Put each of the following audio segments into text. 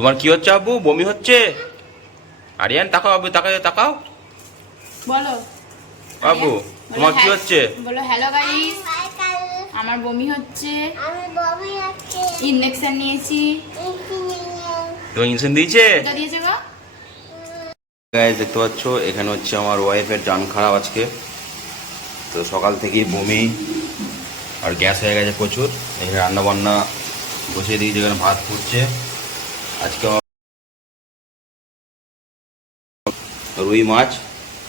তোমার কি হচ্ছে আব্বু? বমি হচ্ছে? আরিয়ান তাকাও আব্বু তাকাও তাকাও। বলো। আব্বু তোমার কি হ্যাঁ- হচ্ছে? বলো হ্যালো গাইস আমার বমি হচ্ছে। আমি বমি আছে ইনজেকশন নিয়েছি। তোমার ইনসেন দিয়েছে? দিয়েছে গো। গাইজ দেখতে পাচ্ছ এখানে হচ্ছে আমার ওয়াইফের জান খারাপ আজকে। তো সকাল থেকেই বমি আর গ্যাস হয়ে গেছে প্রচুর। এখানে রান্না বান্না বসিয়ে দিয়েছি এখানে ভাত ফুটছে। আজকে রুই মাছ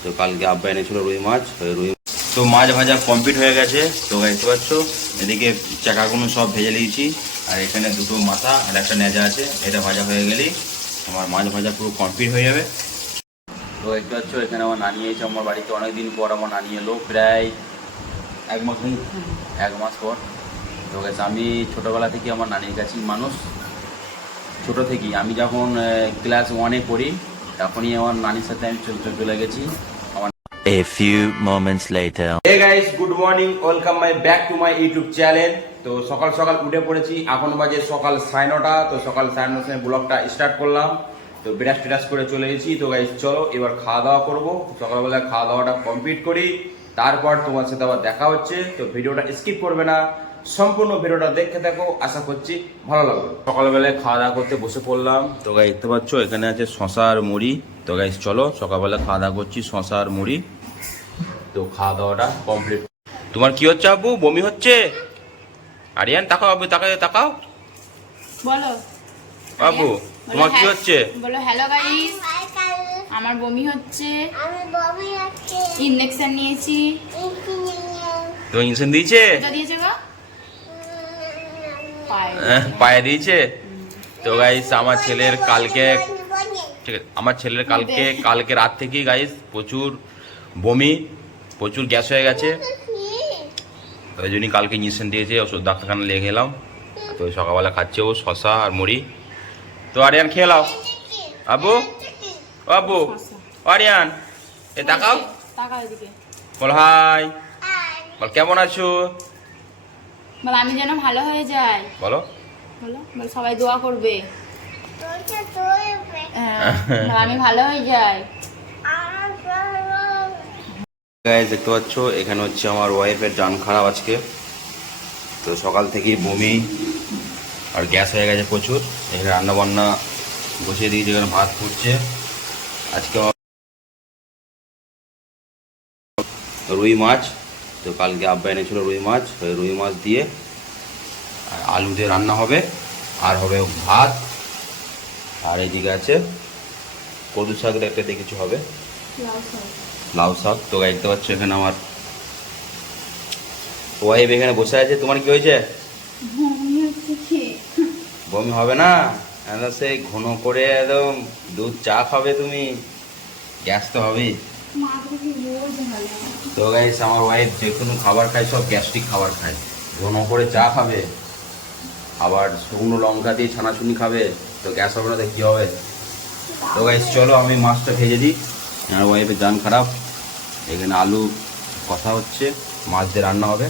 তো কালকে আব্বা এনেছিল রুই মাছ রুই তো মাছ ভাজা কমপ্লিট হয়ে গেছে তো দেখতে পাচ্ছ এদিকে চাকাগুলো সব ভেজে নিয়েছি আর এখানে দুটো মাথা আর একটা নেজা আছে এটা ভাজা হয়ে গেলেই আমার মাছ ভাজা পুরো কমপ্লিট হয়ে যাবে। তো দেখতে পাচ্ছ এখানে আমার নানি এসে আমার বাড়িতে অনেকদিন পর আমার নানি এলো প্রায় এক মাস এক মাস পর। তো গেছে আমি ছোটোবেলা থেকে আমার নানির কাছেই মানুষ ছোট থেকেই। আমি যখন ক্লাস ওয়ানে পড়ি তখনই আমার নানির সাথে আমি চল- গেছি। A few moments later. Hey guys good morning welcome my back to my YouTube channel তো সকাল সকাল উঠে পড়েছি। এখন বাজে সকাল সাড়ে নটা। তো সকাল সাড়ে নটার সময় ব্লগটা স্টার্ট করলাম। তো বিরাস টিরাস করে চলে এসেছি। তো গাইস চলো এবার খাওয়া দাওয়া করব। সকালবেলা খাওয়া দাওয়াটা কমপ্লিট করি। তারপর তোমার সাথে আবার দেখা হচ্ছে। তো ভিডিওটা স্কিপ করবে না। সম্পূর্ণ ভিডিওটা দেখতে থাকো আশা করছি ভালো লাগবে। সকালবেলায় খাওয়া দাওয়া করতে বসে পড়লাম। তো গাই দেখতে পাচ্ছ এখানে আছে শশা আর মুড়ি। তো গাইস চলো সকালবেলা খাওয়া দাওয়া করছি শশা আর মুড়ি। তো খাওয়া দাওয়াটা কমপ্লিট তোমার কি হচ্ছে আব্বু? বমি হচ্ছে? আরিয়ান তাকাও আব্বু তাকাও তাকাও। বলো। আব্বু তোমার কি হ্যাঁ- হচ্ছে? বলো হ্যালো গাইস আমার বমি হচ্ছে। আমি বমি আছে ইনজেকশন নিয়েছি। তোমার ইনসেন দিয়েছে? দিয়েছে গো। পায়ে। দিয়েছে? তো গাইস আমার ছেলের কালকে ঠিক আছে আমার ছেলের কালকে কালকে রাত থেকেই গাইস প্রচুর বমি প্রচুর গ্যাস হয়ে গেছে। তো ওই জন্যই কালকে ইঞ্জেকশন দিয়েছে ওষুধ ডাক্তারখানা নিয়ে গেলাম। তো সকালবেলা খাচ্ছে ও শশা আর মুড়ি। তো আরিয়ান খেয়ে লাও আব্বু? ও আব্বু? ও আরিয়ান? এ তাকাও। বল হাই বল কেমন আছো? বলো আমি যেন ভালো হয়ে যাই। বলো। বলো বলো সবাই দোয়া করবে। হ্যাঁ, আমি ভালো হয়ে যাই। গাইজ দেখতে পাচ্ছ এখানে হচ্ছে আমার ওয়াইফের জান খারাপ আজকে। তো সকাল থেকেই বমি আর গ্যাস হয়ে গেছে প্রচুর। এখানে রান্না বান্না বসিয়ে দিয়েছি এখানে ভাত ফুটছে। আজকে রুই মাছ তো কালকে আব্বা এনেছিল রুই মাছ ওই রুই মাছ দিয়ে আর আলু দিয়ে রান্না হবে আর হবে ভাত আর এইদিকে আছে কদু শাকের একটা দিয়ে কিছু হবে। লাউ শাক। তো দেখতে পাচ্ছ এখানে আমার ওয়াইফ এখানে বসে আছে তোমার কি হয়েছে? বমি হবে না? সেই ঘন করে একদম দুধ চা খাবে তুমি। গ্যাস তো হবেই। তো গাইস আমার ওয়াইফ যে কোনো খাবার খায় সব গ্যাস্ট্রিক খাবার খায়। ঘন করে চা খাবে আবার শুকনো লঙ্কা দিয়ে ছানাছুনি খাবে তো গ্যাস হবে না তো কী হবে? তো গাইস চলো আমি মাছটা ভেজে দিই। আমার ওয়াইফের জান খারাপ। এখানে আলু কথা হচ্ছে মাছ দিয়ে রান্না হবে।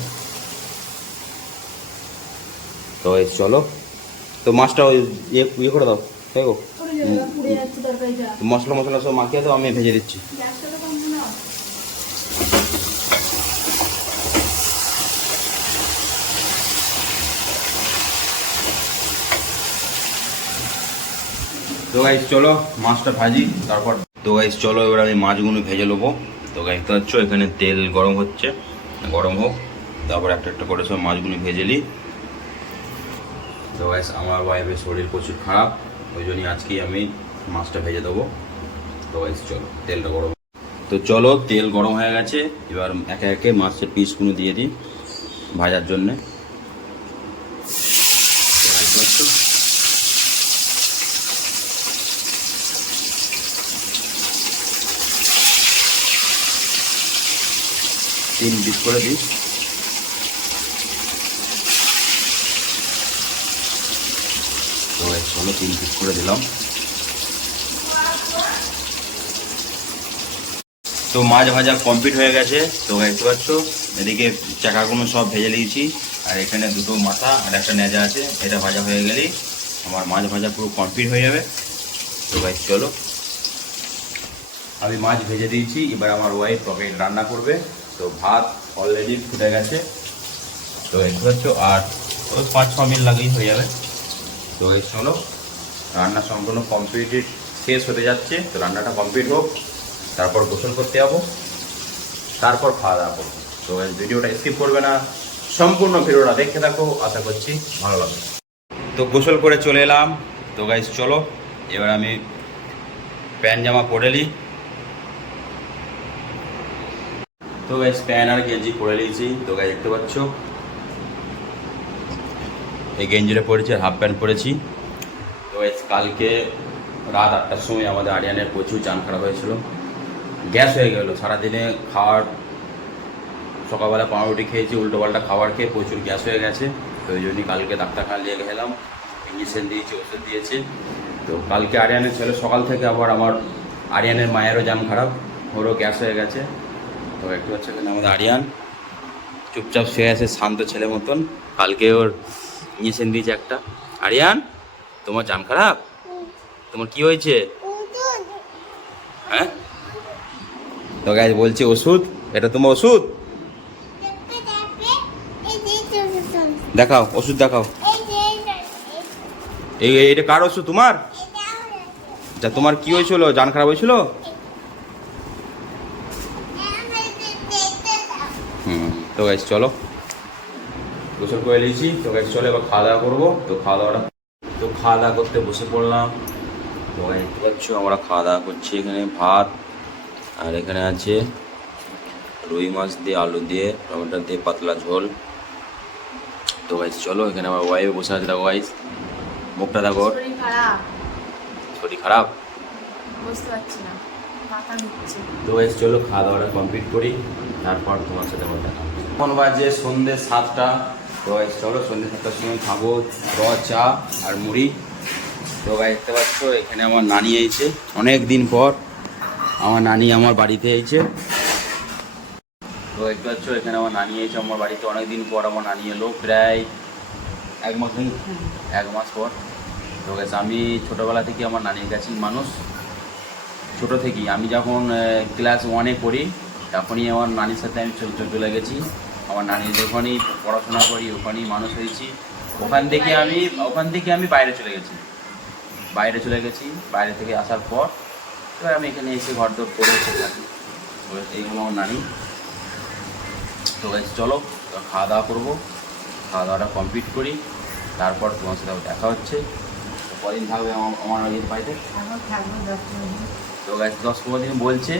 তো এই চলো। তো মাছটা ওই ইয়ে ইয়ে করে দাও তাই গো? মশলা মশলা সব মাখিয়ে দাও আমি ভেজে দিচ্ছি। তো গাইস চলো মাছটা ভাজি, তারপর তো গাইস চলো এবার আমি মাছগুলো ভেজে নেব। তো গাইস তো হচ্ছে এখানে তেল গরম হচ্ছে। গরম হোক, তারপর একটা একটা করে সব মাছগুলো ভেজে নিই। তো গাইস আমার ওয়াইফের শরীর প্রচুর খারাপ, ওই জন্যই আজকেই আমি মাছটা ভেজে দেবো। তো গাইস চলো, তেলটা গরম তো চলো, তেল গরম হয়ে গেছে, এবার একে একে মাছের পিসগুলো দিয়ে দিই ভাজার জন্যে তো guys, দেখছ? তিন পিস করে দিই। তো চলো তিন পিস করে দিলাম। তো মাছ ভাজা কমপ্লিট হয়ে গেছে। তো দেখতে পাচ্ছ, এদিকে চাকাগুলো সব ভেজে নিয়েছি। আর এখানে দুটো মাথা আর একটা নেজা আছে, এটা ভাজা হয়ে গেলেই আমার মাছ ভাজা পুরো কমপ্লিট হয়ে যাবে। তো গাইস চলো। আমি মাছ ভেজে দিয়েছি, এবার আমার ওয়াইফ পকেট রান্না করবে। তো ভাত অলরেডি ফুটে গেছে। তো দেখতে পাচ্ছ, আর ওই পাঁচ ছ মিনিট লাগেই হয়ে যাবে। তো এই চলো, রান্না সম্পূর্ণ কমপ্লিটেড শেষ হতে যাচ্ছে। তো রান্নাটা কমপ্লিট হোক, তারপর গোসল করতে যাব, তারপর খাওয়া দাওয়া করব। তো ভিডিওটা স্কিপ করবে না, সম্পূর্ণ ভিডিওটা দেখতে থাকো, আশা করছি ভালো লাগবে। তো গোসল করে চলে এলাম। তো গাইজ চলো, এবার আমি প্যান্ট জামা পরে নিই। তো গাইজ প্যান্ট আর গেঞ্জি পরে নিয়েছি। তো গাইজ দেখতে পাচ্ছ? এই গেঞ্জিটা পরেছি আর হাফ প্যান্ট পরেছি। তো গাইজ কালকে রাত আটটার সময় আমাদের আরিয়ানের প্রচুর চান খারাপ হয়েছিল। গ্যাস হয়ে গেলো। সারাদিনে খাওয়ার সকালবেলা পাউরুটি খেয়েছি উল্টোপাল্টা খাবার খেয়ে প্রচুর গ্যাস হয়ে গেছে। তো ওই জন্যই কালকে ডাক্তারখানা নিয়ে গেলাম। ইঞ্জেকশন দিয়েছি, ওষুধ দিয়েছে। তো কালকে আরিয়ানের ছেলে সকাল থেকে আবার আমার আরিয়ানের মায়েরও জাম খারাপ। ওরও গ্যাস হয়ে গেছে। তো একটু হচ্ছে আমাদের আরিয়ান চুপচাপ শুয়ে আছে, শান্ত ছেলে মতন। কালকে ওর ইঞ্জেকশন দিয়েছে একটা। আরিয়ান, তোমার জাম খারাপ? তোমার কি হয়েছে? হ্যাঁ? তো গাছ বলছে ওষুধ? এটা তোমার ওষুধ? দেখাও ওষুধ দেখাও। এই- এটা কার ওষুধ তোমার? যা তোমার কি হয়েছিল? জান খারাপ হয়েছিল? হুম। তো গাইস চলো। গোসল করে নিয়েছি। তো গাইস চলো এবার খাওয়া দাওয়া করব। তো খাওয়া দাওয়াটা তো খাওয়া দাওয়া করতে বসে পড়লাম। তো দেখতে পাচ্ছ আমরা খাওয়া দাওয়া করছি এখানে ভাত। আর এখানে আছে রুই মাছ দিয়ে আলু দিয়ে টমেটো দিয়ে পাতলা ঝোল। তো গাইস চলো এখানে আমার ওয়াইফ বসে আছে। দেখো গাইস মুখটা দেখো। শরীর খারাপ। বুঝতে পারছি না। তো গাইস চলো খাওয়া দাওয়াটা কমপ্লিট করি। তারপর তোমার সাথে দেখা এখন বাজে সন্ধ্যে সাতটা। তো চলো সন্ধ্যে সাতটার সময় খাব র, চা আর মুড়ি। তো গাইস দেখতে পাচ্ছ, এখানে আমার নানি এইছে অনেক দিন পর আমার নানি আমার বাড়িতে এইছে তো দেখতে পাচ্ছ, এখানে আমার নানি এসে আমার বাড়িতে। অনেক দিন পর আমার নানি এলো, প্রায় এক মাস এক মাস পর। তো গেছে আমি ছোটোবেলা থেকে আমার নানির কাছেই মানুষ। ছোটো থেকেই। আমি যখন ক্লাস ওয়ানে পড়ি তখনই আমার নানির সাথে আমি চল- গেছি। আমার নানির যখনই পড়াশোনা করি, ওখানেই মানুষ হয়েছি। ওখান থেকে আমি, ওখান থেকে আমি বাইরে চলে গেছি। বাইরে চলে গেছি, বাইরে থেকে আসার পর এবার আমি এখানে এসে ঘর দর করে এসে থাকি। এই হলো আমার নানি। তো চলো খাওয়া দাওয়া করব। খাওয়া দাওয়াটা কমপ্লিট করি। তারপর তোমার সাথে দেখা হচ্ছে। কদিন থাকবে আমার আমার বাড়িতে। তো গাছ দশ পনেরো দিন বলছে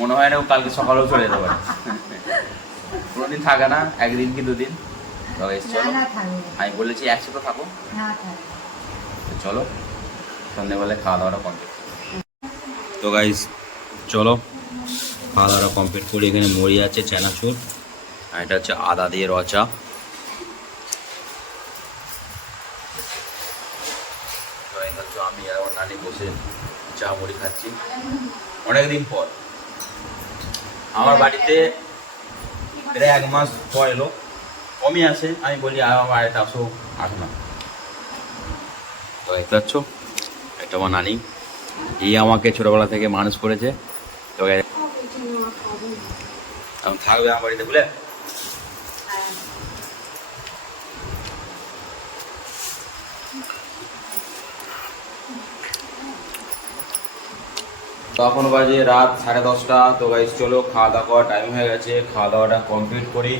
মনে হয় না ও কালকে সকালেও চলে যেতে পারে। কোনো দিন থাকে না একদিন কি দুদিন। তো guys, চলো। আমি বলেছি একসাথে থাকো। তো চলো সন্ধ্যেবেলায় খাওয়া দাওয়াটা কমপ্লিট তো গাইজ চলো খাওয়া দাওয়াটা কমপ্লিট করি। এখানে মুড়ি আছে চানাচুর আর এটা হচ্ছে আদা দিয়ে রচা। আমি আর আমার নানি বসে। চা মুড়ি খাচ্ছি। অনেকদিন পর। আমার বাড়িতে প্রায় এক মাস পর এলো। কমই আসে আমি বলি আমার বাড়িতে আসো আসো না। তো দেখতে পাচ্ছ, এটা আমার নানি। আমাকে ছোটবেলা থেকে মানুষ করেছে। তো থাকবে আমার বাড়িতে, বুঝলে? তখন বাজে রাত সাড়ে দশটা, তো গাইজ চলো খাওয়া দাওয়া করার টাইম হয়ে গেছে, খাওয়া দাওয়াটা কমপ্লিট করি।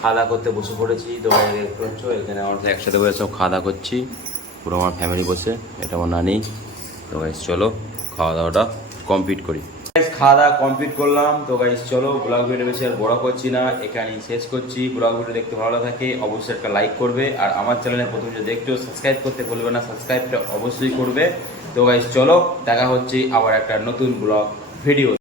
খাওয়া দাওয়া করতে বসে পড়েছি, তো গাইজ দেখতে এখানে আমার সাথে একসাথে বসে সব খাওয়া দাওয়া করছি, পুরো আমার ফ্যামিলি বসে, এটা আমার নানি। তো গাইজ চলো খাওয়া দাওয়াটা কমপ্লিট করি। খাওয়া দাওয়া কমপ্লিট করলাম, তো গাইজ চলো ব্লগ ভিডিও বেশি আর বড় করছি না, এখানেই শেষ করছি। ব্লগ ভিডিও দেখতে ভালো থাকে, অবশ্যই একটা লাইক করবে, আর আমার চ্যানেলে প্রথম যে দেখছ সাবস্ক্রাইব করতে ভুলবে না সাবস্ক্রাইবটা অবশ্যই করবে। তো গাইজ চলো দেখা হচ্ছে আবার একটা নতুন ব্লগ ভিডিও